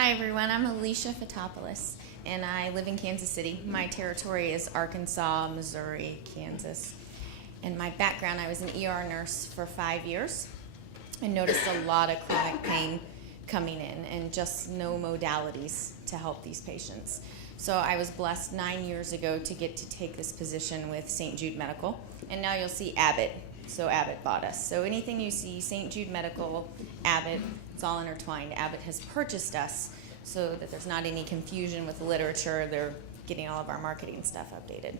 Hi everyone, I'm Aleisha Fotopoulos and I live in Kansas City. My territory is Arkansas, Missouri, Kansas. And my background, I was an ER nurse for 5 years and noticed a lot of chronic pain coming in and just no modalities to help these patients. So I was blessed 9 years ago to get to take this position with St. Jude Medical. And now you'll see Abbott. So Abbott bought us. So anything you see, St. Jude Medical, Abbott, it's all intertwined. Abbott has purchased us so that there's not any confusion with the literature. They're getting all of our marketing stuff updated.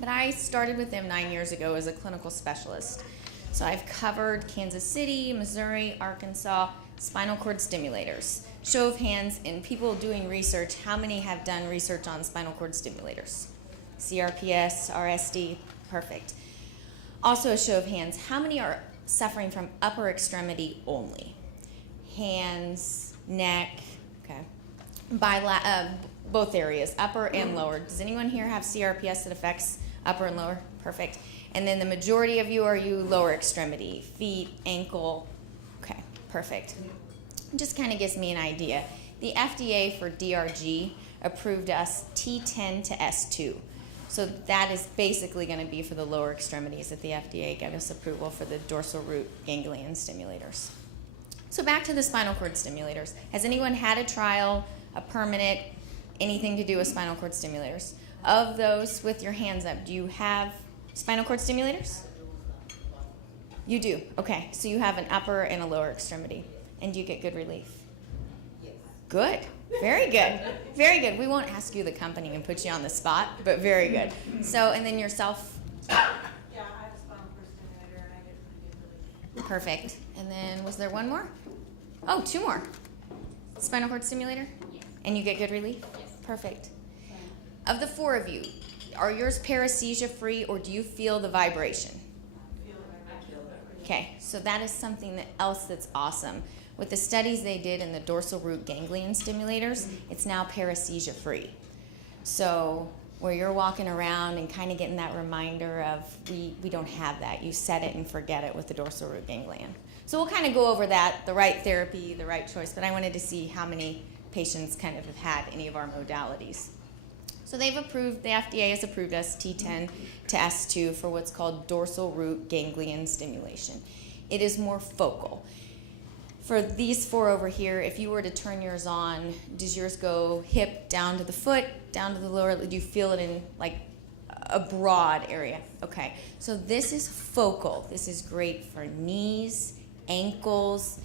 But I started with them 9 years ago as a clinical specialist. So I've covered Kansas City, Missouri, Arkansas, spinal cord stimulators. Show of hands in people doing research, how many have done research on spinal cord stimulators? CRPS, RSD, perfect. Also a show of hands, how many are suffering from upper extremity only? Hands, neck, okay. Both areas, upper and lower. Does anyone here have CRPS that affects upper and lower? Perfect. And then the majority of you, are you lower extremity? Feet, ankle, okay, perfect. It just kind of gives me an idea. The FDA for DRG approved us T10 to S2. So that is basically going to be for the lower extremities that the FDA gave us approval for the dorsal root ganglion stimulators. So back to the spinal cord stimulators. Has anyone had a trial, a permanent, anything to do with spinal cord stimulators? Of those, with your hands up, do you have spinal cord stimulators? You do, okay. So you have an upper and a lower extremity. And do you get good relief? Yes. Good. Very good. Very good. We won't ask you the company and put you on the spot, but very good. So, and then yourself? Yeah, I have a spinal cord stimulator and I get pretty good relief. Perfect. And then was there one more? Oh, two more. Spinal cord stimulator? Yes. And you get good relief? Yes. Perfect. Of the four of you, are yours paresthesia free or do you feel the vibration? I feel it. Okay, so that is something else that's awesome. With the studies they did in the dorsal root ganglion stimulators, it's now paresthesia free. So where you're walking around and kind of getting that reminder of we don't have that. You set it and forget it with the dorsal root ganglion. So we'll kind of go over that, the right therapy, the right choice, but I wanted to see how many patients kind of have had any of our modalities. So they've approved, the FDA has approved us T10 to S2 for what's called dorsal root ganglion stimulation. It is more focal. For these four over here, if you were to turn yours on, does yours go hip down to the foot, down to the lower? Do you feel it in like a broad area? Okay, so this is focal. This is great for knees, ankles,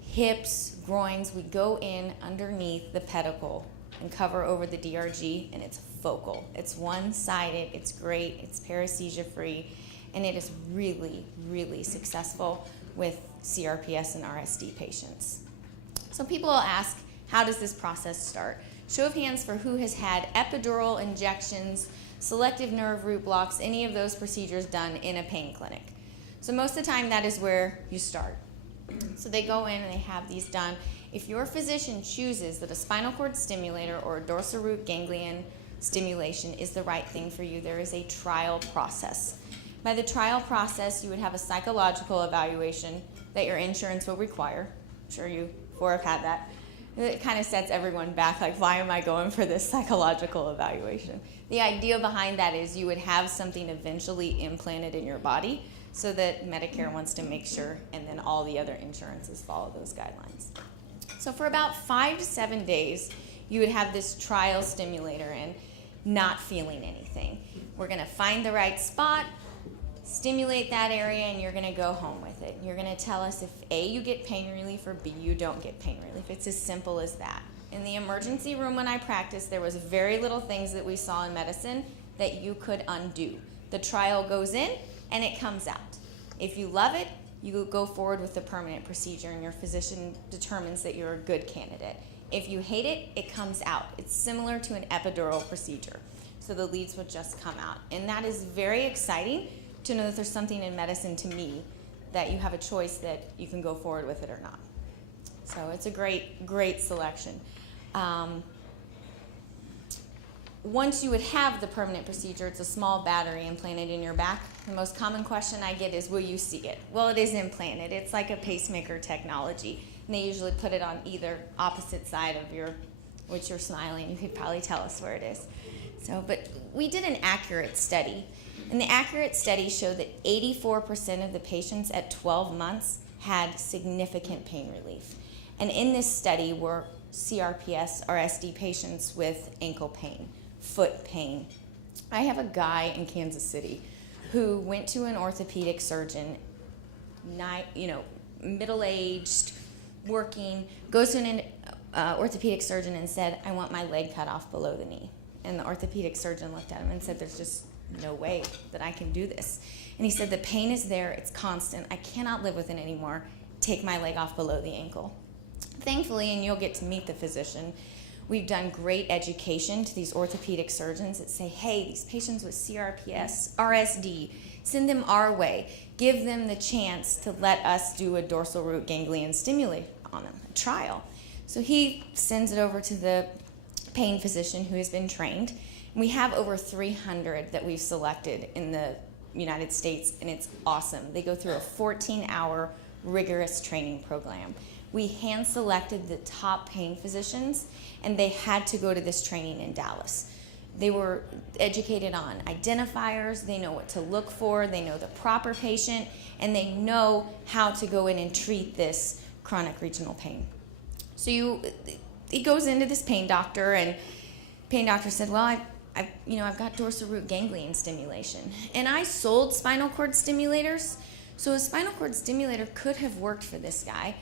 hips, groins. We go in underneath the pedicle and cover over the DRG, and it's focal. It's one-sided, it's great, it's paresthesia-free, and it is really, really successful with CRPS and RSD patients. So people will ask, how does this process start? Show of hands for who has had epidural injections, selective nerve root blocks, any of those procedures done in a pain clinic. So most of the time that is where you start. So they go in and they have these done. If your physician chooses that a spinal cord stimulator or a dorsal root ganglion stimulation is the right thing for you, there is a trial process. By the trial process, you would have a psychological evaluation that your insurance will require. I'm sure you four have had that. It kind of sets everyone back, like, why am I going for this psychological evaluation? The idea behind that is you would have something eventually implanted in your body so that Medicare wants to make sure, and then all the other insurances follow those guidelines. So for about 5 to 7 days, you would have this trial stimulator in, not feeling anything. We're going to find the right spot, stimulate that area, and you're going to go home with it. You're going to tell us if A, you get pain relief, or B, you don't get pain relief. It's as simple as that. In the emergency room when I practiced, there was very little things that we saw in medicine that you could undo. The trial goes in, and it comes out. If you love it, you go forward with the permanent procedure, and your physician determines that you're a good candidate. If you hate it, it comes out. It's similar to an epidural procedure. So the leads would just come out. And that is very exciting to know that there's something in medicine, to me, that you have a choice that you can go forward with it or not. So it's a great, great selection. Once you would have the permanent procedure, it's a small battery implanted in your back. The most common question I get is, will you see it? Well, it is implanted. It's like a pacemaker technology. And they usually put it on either opposite side of which you're smiling. You could probably tell us where it is. So, but we did an accurate study. And the accurate study showed that 84% of the patients at 12 months had significant pain relief. And in this study were CRPS RSD patients with ankle pain, foot pain. I have a guy in Kansas City who went to an orthopedic surgeon, middle-aged, working, goes to an orthopedic surgeon and said, I want my leg cut off below the knee. And the orthopedic surgeon looked at him and said, there's just no way that I can do this. And he said, the pain is there, it's constant, I cannot live with it anymore, take my leg off below the ankle. Thankfully, and you'll get to meet the physician, we've done great education to these orthopedic surgeons that say, hey, these patients with CRPS, RSD, send them our way. Give them the chance to let us do a dorsal root ganglion stimulation on them, a trial. So he sends it over to the pain physician who has been trained. We have over 300 that we've selected in the United States, and it's awesome. They go through a 14-hour rigorous training program. We hand-selected the top pain physicians, and they had to go to this training in Dallas. They were educated on identifiers, they know what to look for, they know the proper patient, and they know how to go in and treat this chronic regional pain. So he goes into this pain doctor, and pain doctor said, well, I've got dorsal root ganglion stimulation. And I sold spinal cord stimulators, so a spinal cord stimulator could have worked for this guy,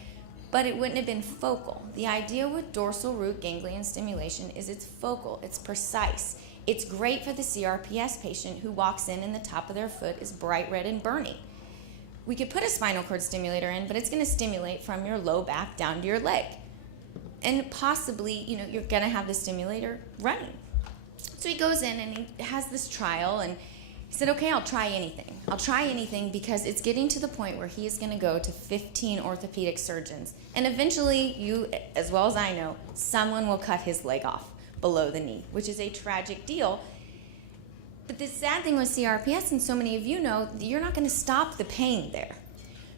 but it wouldn't have been focal. The idea with dorsal root ganglion stimulation is it's focal, it's precise. It's great for the CRPS patient who walks in and the top of their foot is bright red and burning. We could put a spinal cord stimulator in, but it's going to stimulate from your low back down to your leg. And possibly, you're going to have the stimulator running. So he goes in and he has this trial, and he said, okay, I'll try anything. I'll try anything because it's getting to the point where he is going to go to 15 orthopedic surgeons. And eventually, you, as well as I know, someone will cut his leg off below the knee, which is a tragic deal. But the sad thing with CRPS, and so many of you know, you're not going to stop the pain there.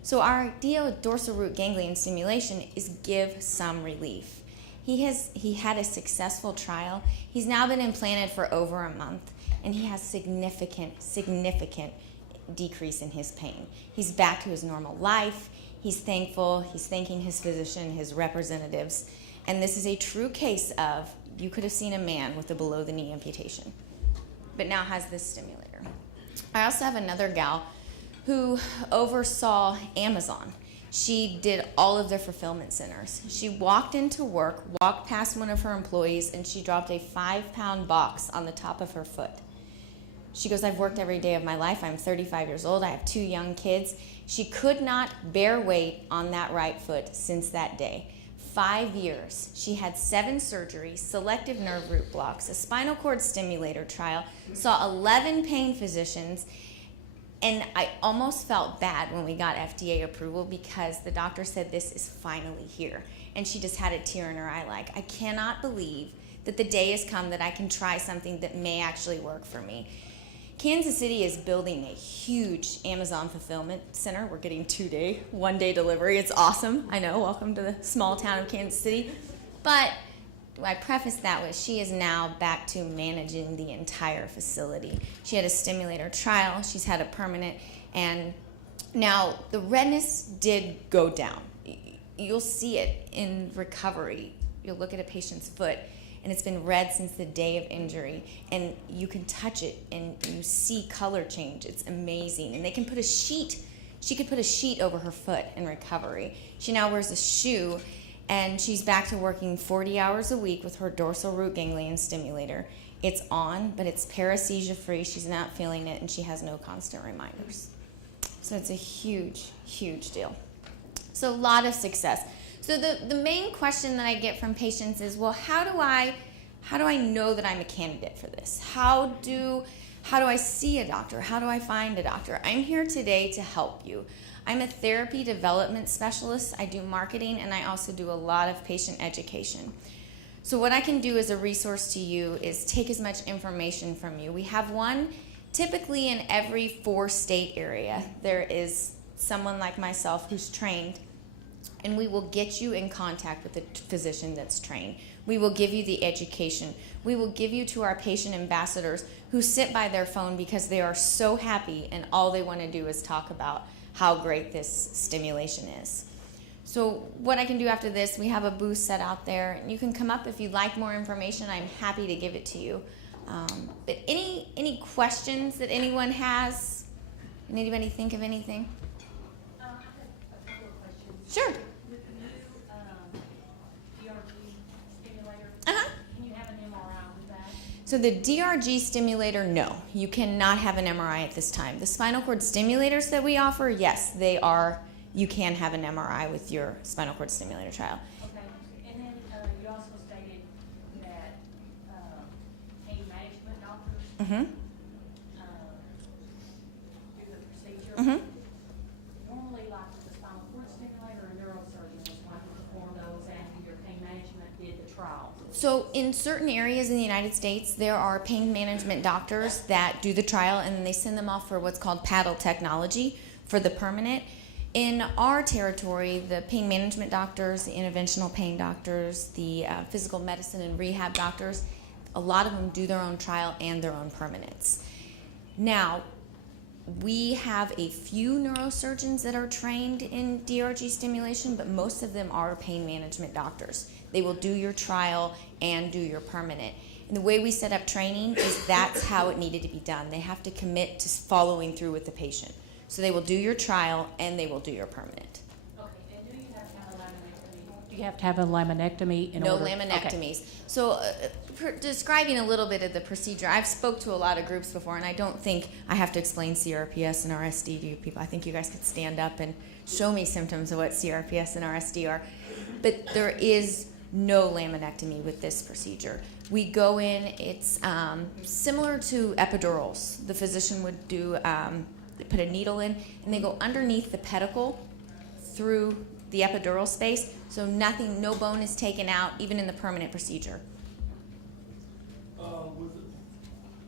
So our idea with dorsal root ganglion stimulation is give some relief. He had a successful trial. He's now been implanted for over a month, and he has significant decrease in his pain. He's back to his normal life. He's thankful. He's thanking his physician, his representatives. And this is a true case of you could have seen a man with a below-the-knee amputation, but now has this stimulator. I also have another gal who oversaw Amazon. She did all of their fulfillment centers. She walked into work, walked past one of her employees, and she dropped a 5-pound box on the top of her foot. She goes, I've worked every day of my life. I'm 35 years old. I have 2 young kids. She could not bear weight on that right foot since that day. 5 years. She had 7 surgeries, selective nerve root blocks, a spinal cord stimulator trial, saw 11 pain physicians, and I almost felt bad when we got FDA approval because the doctor said this is finally here. And she just had a tear in her eye like, I cannot believe that the day has come that I can try something that may actually work for me. Kansas City is building a huge Amazon fulfillment center. We're getting 1-day delivery. It's awesome. I know, welcome to the small town of Kansas City. But I preface that with she is now back to managing the entire facility. She had a stimulator trial. She's had a permanent. And now the redness did go down. You'll see it in recovery. You'll look at a patient's foot, and it's been red since the day of injury, and you can touch it and you see color change. It's amazing. And they can put a sheet, she could put a sheet over her foot in recovery. She now wears a shoe, and she's back to working 40 hours a week with her dorsal root ganglion stimulator. It's on, but it's paresthesia free. She's not feeling it, and she has no constant reminders. So it's a huge, huge deal. So a lot of success. So the main question that I get from patients is, well, how do I know that I'm a candidate for this? How do I see a doctor? How do I find a doctor? I'm here today to help you. I'm a therapy development specialist. I do marketing, and I also do a lot of patient education. So what I can do as a resource to you is take as much information from you. We have one typically in every 4-state area. There is someone like myself who's trained and we will get you in contact with a physician that's trained. We will give you the education. We will give you to our patient ambassadors who sit by their phone because they are so happy and all they want to do is talk about how great this stimulation is. So what I can do after this, we have a booth set out there, and you can come up if you'd like more information. I'm happy to give it to you. But any questions that anyone has? Can anybody think of anything? I have a couple of questions. Sure. With the new DRG stimulator, Uh-huh. can you have an MRI with that? So the DRG stimulator, no. You cannot have an MRI at this time. The spinal cord stimulators that we offer, yes, they are. You can have an MRI with your spinal cord stimulator trial. Okay, and then you also stated that pain management doctors Mm-hmm. do the procedure. Mm-hmm. Normally, like with the spinal cord stimulator, a neurosurgeon is going to perform those after your pain management did the trial. So in certain areas in the United States, there are pain management doctors that do the trial, and then they send them off for what's called paddle technology for the permanent. In our territory, the pain management doctors, the interventional pain doctors, the physical medicine and rehab doctors, a lot of them do their own trial and their own permanents. Now, we have a few neurosurgeons that are trained in DRG stimulation, but most of them are pain management doctors. They will do your trial and do your permanent. And the way we set up training is that's how it needed to be done. They have to commit to following through with the patient. So they will do your trial and they will do your permanent. Okay, and do you have to have a laminectomy? Do you have to have a laminectomy in No order? laminectomies. So describing a little bit of the procedure, I've spoke to a lot of groups before, and I don't think I have to explain CRPS and RSD to you people. I think you guys could stand up and show me symptoms of what CRPS and RSD are. But there is no laminectomy with this procedure. We go in, it's similar to epidurals. The physician would do, they put a needle in, and they go underneath the pedicle through the epidural space, so nothing, no bone is taken out, even in the permanent procedure.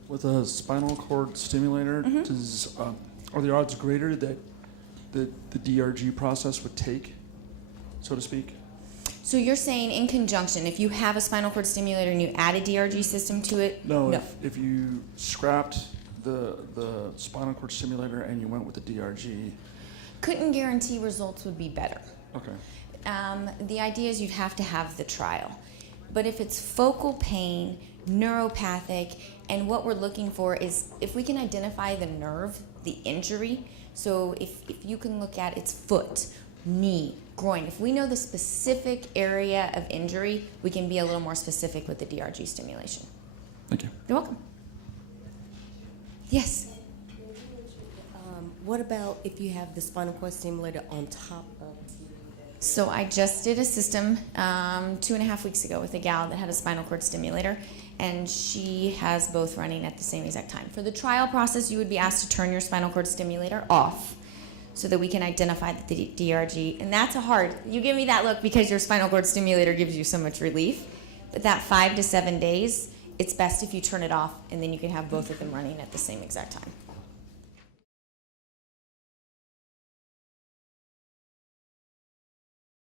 With a spinal cord stimulator, are the odds greater that the DRG process would take, so to speak? So you're saying in conjunction, if you have a spinal cord stimulator and you add a DRG system to it? No. If you scrapped the spinal cord stimulator and you went with the DRG. Couldn't guarantee results would be better. Okay. The idea is you'd have to have the trial. But if it's focal pain, neuropathic, and what we're looking for is if we can identify the nerve, the injury, so if you can look at its foot, knee, groin, if we know the specific area of injury, we can be a little more specific with the DRG stimulation. Thank you. You're welcome. Yes? What about if you have the spinal cord stimulator on top of the... So I just did a system 2.5 weeks ago with a gal that had a spinal cord stimulator, and she has both running at the same exact time. For the trial process, you would be asked to turn your spinal cord stimulator off so that we can identify the DRG. And that's a hard, you give me that look because your spinal cord stimulator gives you so much relief. But that 5 to 7 days, it's best if you turn it off, and then you can have both of them running at the same exact time.